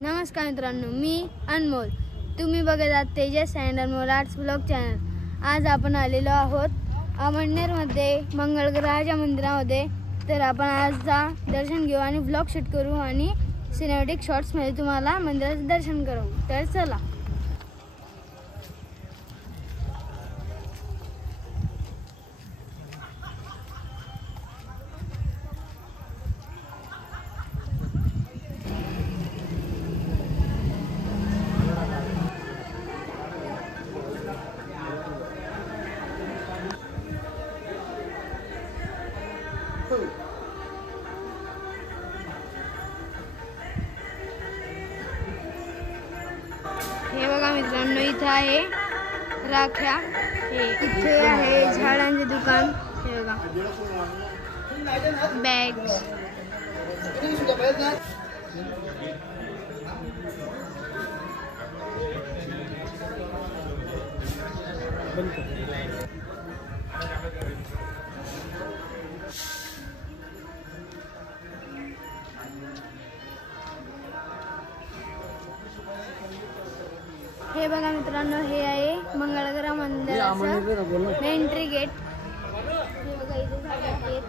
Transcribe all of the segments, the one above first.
नमस्कार मित्रांनो, मी अनमोल. तुम्ही बघत आहात Tejas and Anmol arts blog channel. आज आपण आलेलो आहोत अमळनेरमध्ये मंगळग्रहाच्या मंदिरामध्ये. तर आपण आजचा दर्शन घेऊ आणि ब्लॉग शूट करू आणि सिनेमॅटिक शॉट्समध्ये तुम्हाला मंदिराचं दर्शन करू. तर चला. हे बघा मित्रांनो, इथं आहे राख्या. इथे आहे झाडांचे दुकान. हे बघा बॅग्स. हे बघा मित्रांनो, हे आहे मंगळग्रह मंदिराचं एंट्री गेट. हे बघा इथे झाड आहेत.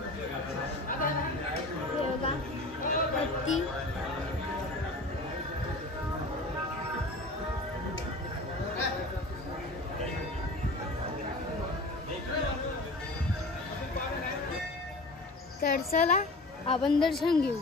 हे बघा हत्ती. तर चला आपण दर्शन घेऊ.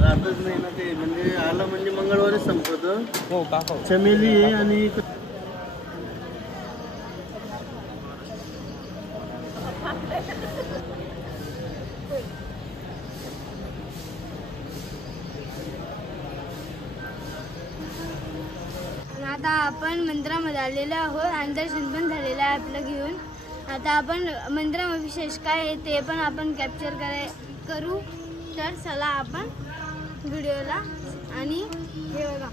राहतच नाही ना ते, म्हणजे आलं म्हणजे मंगळवारी संपत. हो का? चमेली आहे आणि आता आपण मंदिरामध्ये आलेलो आहोत आणि दर्शन पण झालेलं आहे आपलं घेऊन. आता आपण मंदिरामध्ये विशेष काय आहे ते पण आपण कॅप्चर करू. तर चला आपण व्हिडिओला. आणि हे बघा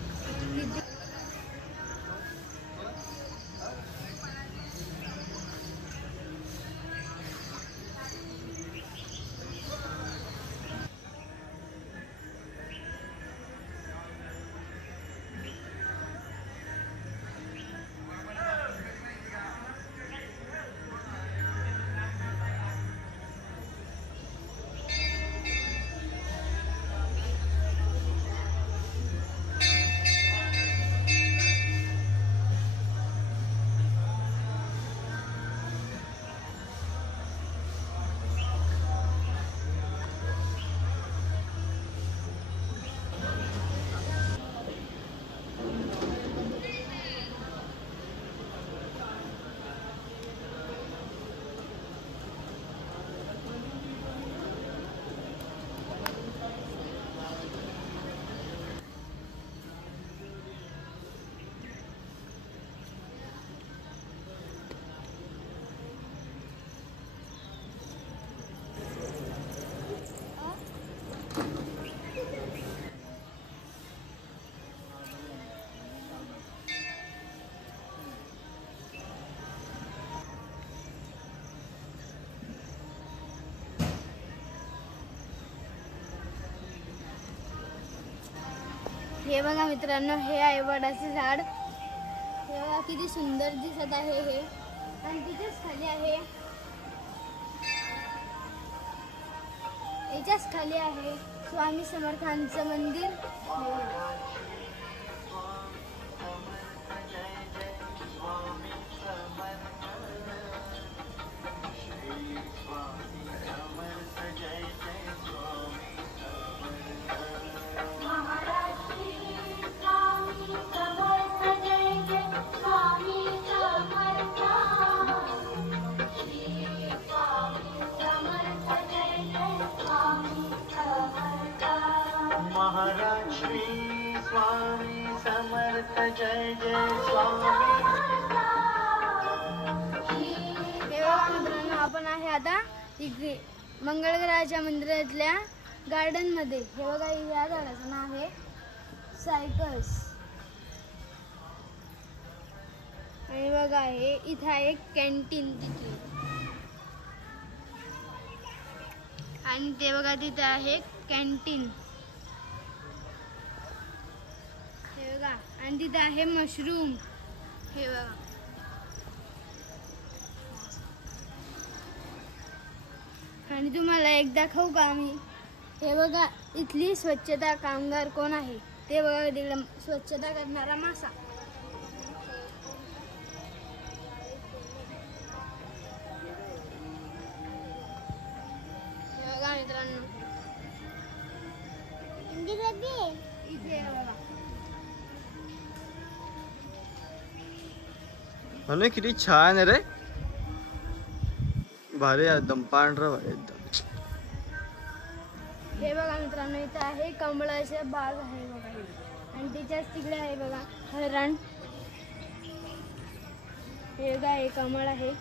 हे बघा मित्रांनो, हे आहे वडाचे झाड. हे बघा किती सुंदर दिसत आहे हे. आणि तिथेच खाली आहे, याच्याच खाली आहे स्वामी समर्थांचं मंदिर. महाराज श्री स्वामी समर्थ जय जय स्वामी. हे बघा मित्रांनो, आपण आहे आता इकडे मंगळग्रहाच्या मंदिरातल्या गार्डन मध्ये. हे बघा, या झाडाचं नाव आहे सायकस. आणि बघा हे इथं आहे कॅन्टीन तिथे. आणि ते बघा तिथे आहे कॅन्टीन. हे बघा, आणि तिथे आहे मशरूम. हे बघा, आणि तुम्हाला एक दाखवू का मी. हे बघा, इथली स्वच्छता कामगार कोण आहे ते बघा. तिकडे स्वच्छता करणारा मासा. हे बघा मित्रांनो, इथे बघा. अरे किती छान आहे रे, भारी एकदम पांढरा भारी एकदम. हे बघा मित्रांनो, इथं आहे कमळाचे बाग आहे बघा. आणि त्याच्याच तिकडे आहे बघा हरण. हे बघा, हे कमळ आहे.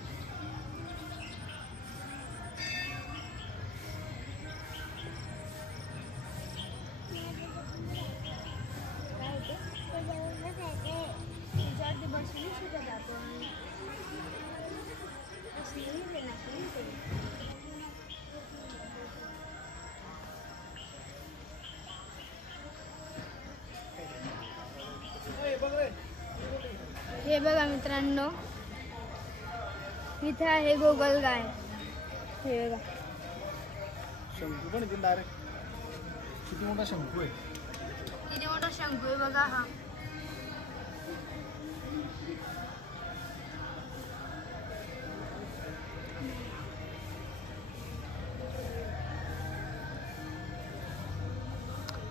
हे बघा मित्रांनो, इथे आहे गोगल गाय. हे बघा, शंकू पण इथे डायरेक्ट. किती मोठा शंकू आहे, किती मोठा शंकू आहे बघा हा.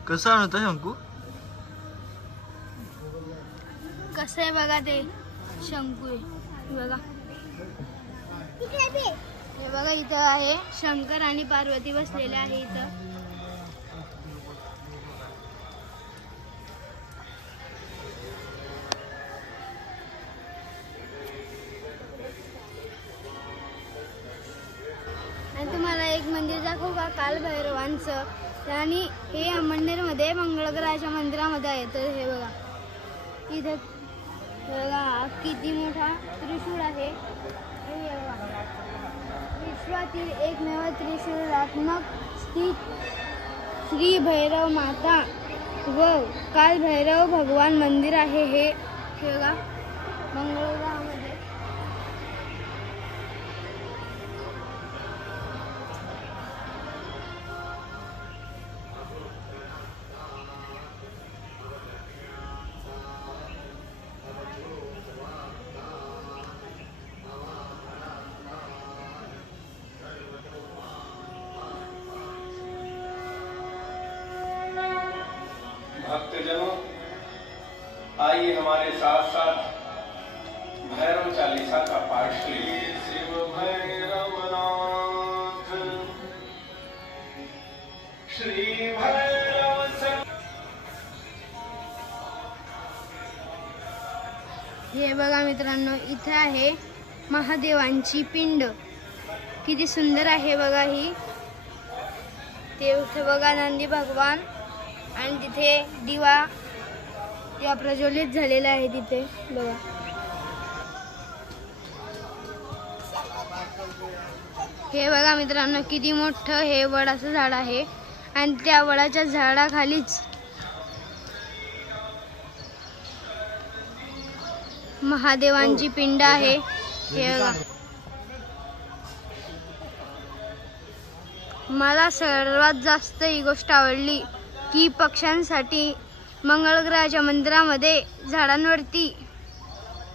कसा आणता शंकू. कसं आहे बघा, ते शंकू आहे बघा. हे बघा, इथं आहे शंकर आणि पार्वती बसलेले आहे इथं. आणि तुम्हाला एक मंदिर दाखवू का, कालभैरवांचं. आणि हे मंदिरमध्ये मंगळग्रहाच्या मंदिरामध्ये आहे. तर हे बघा, इथं बघा किती मोठा त्रिशूळ आहे. हे बघा, विश्वातील एकमेव त्रिशूलात्मक स्थित श्री भैरव माता व कालभैरव भगवान मंदिर आहे हे. बघा, मंगळग्रहामध्ये. भक्तजनों, आइए हमारे साथ साथ भैरव चालीसा का पाठ करिए. शिव भैरवनाथ श्री भैरव. हे बघा मित्रांनो, इथे आहे महादेवांची पिंड. किती सुंदर आहे बघा ही. ते इथे बघा नंदी भगवान. आणि तिथे दिवा प्रज्वलित झालेला आहे तिथे बघा. हे बघा मित्रांनो, किती मोठं हे वडाचं झाड आहे. आणि त्या वडाच्या झाडाखालीच महादेवांची पिंड आहे। हे बघा, मला सर्वात जास्त ही गोष्ट आवडली की पक्ष्यांसाठी मंगळ ग्रहाच्या मंदिरामध्ये झाडांवरती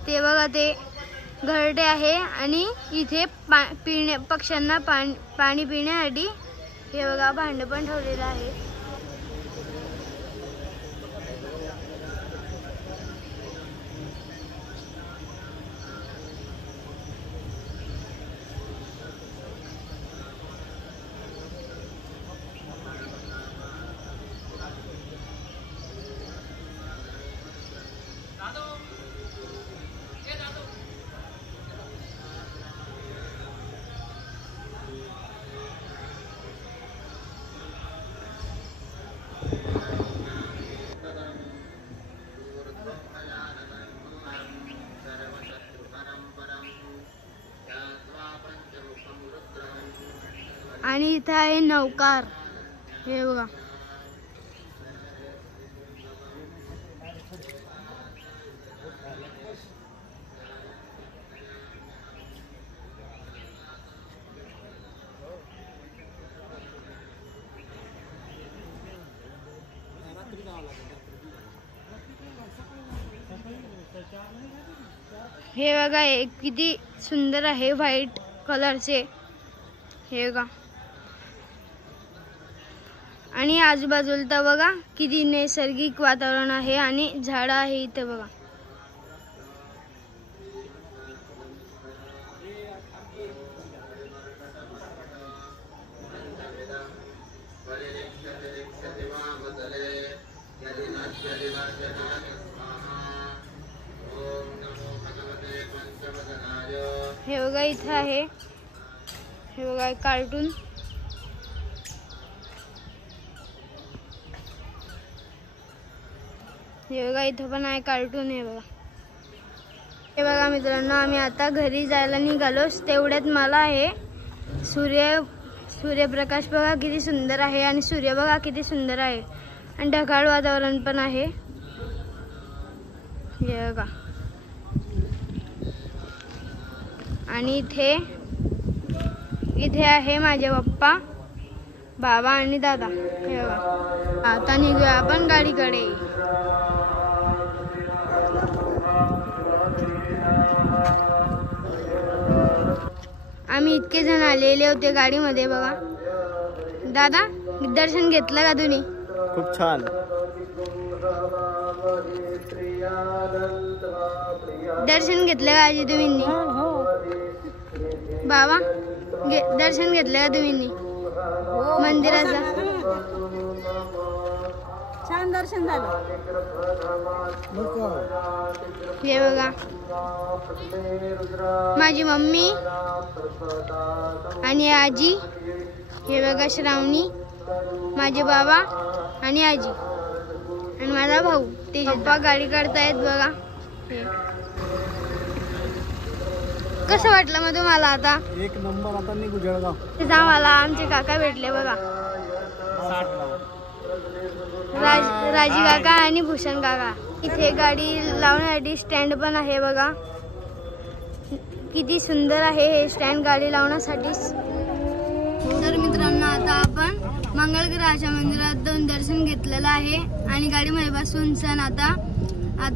ते बघा ते घरटे आहे आणि इथे पक्ष्यांना पाणी पिण्यासाठी हे बघा भांड पण ठेवलेलं आहे। आणि इथे आहे नौकार, हे बघा। हे बघा किती सुंदर आहे व्हाईट कलरचे, हे बघा। आणि आजूबाजूला बघा किती नैसर्गिक वातावरण आहे आणि झाड आहे इथे बघा। हे बघा इथे आहे, हे बघा कार्टून। हे बघा इथं पण आहे कार्टून, हे बघा। हे बघा मित्रांनो, आम्ही आता घरी जायला निघालो। तेवढ्यात मला हे सूर्यप्रकाश बघा किती सुंदर आहे आणि सूर्य बघा किती सुंदर आहे आणि ढगाळ वातावरण पण आहे, हे बघा। आणि इथे आहे माझे पप्पा, बाबा आणि दादा, हे बघा। आता निघूया आपण गाडीकडे। आम्ही इतके जण आलेले होते गाडीमध्ये बघा। दादा, दर्शन घेतलं का तुम्ही? खूप छान। दर्शन घेतलं का आजी तुम्ही? बाबा, दर्शन घेतलं का तुम्ही मंदिराचं? छान दर्शन झालं। हे बघा माझी मम्मी आणि आजी, हे बघा श्रावणी, माझे बाबा आणि आजी आणि माझा भाऊ। ते पप्पा गाडी काढतायत बघा। कसं वाटलं मग तुम्हाला? आता एक नंबर। आता निघू जळगाव। तिथं आम्हाला आमचे काका भेटले बघा, राजी काका आणि भूषण काका। इथे गाडी लावण्यासाठी स्टँड पण आहे बघा, किती सुंदर आहे हे स्टँड गाडी लावण्यासाठी। तर मित्रांनो, आता आपण मंगळ ग्रहाच्या मंदिरात जाऊन दर्शन घेतलेलं आहे आणि गाडीमध्ये बसून आता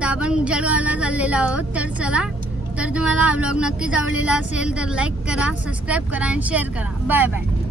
आपण जळगावला चाललेलो आहोत। तर चला, तर तुम्हाला हा व्लॉग नक्कीच आवडलेला असेल तर लाईक करा, सबस्क्राईब करा आणि शेअर करा। Bye bye.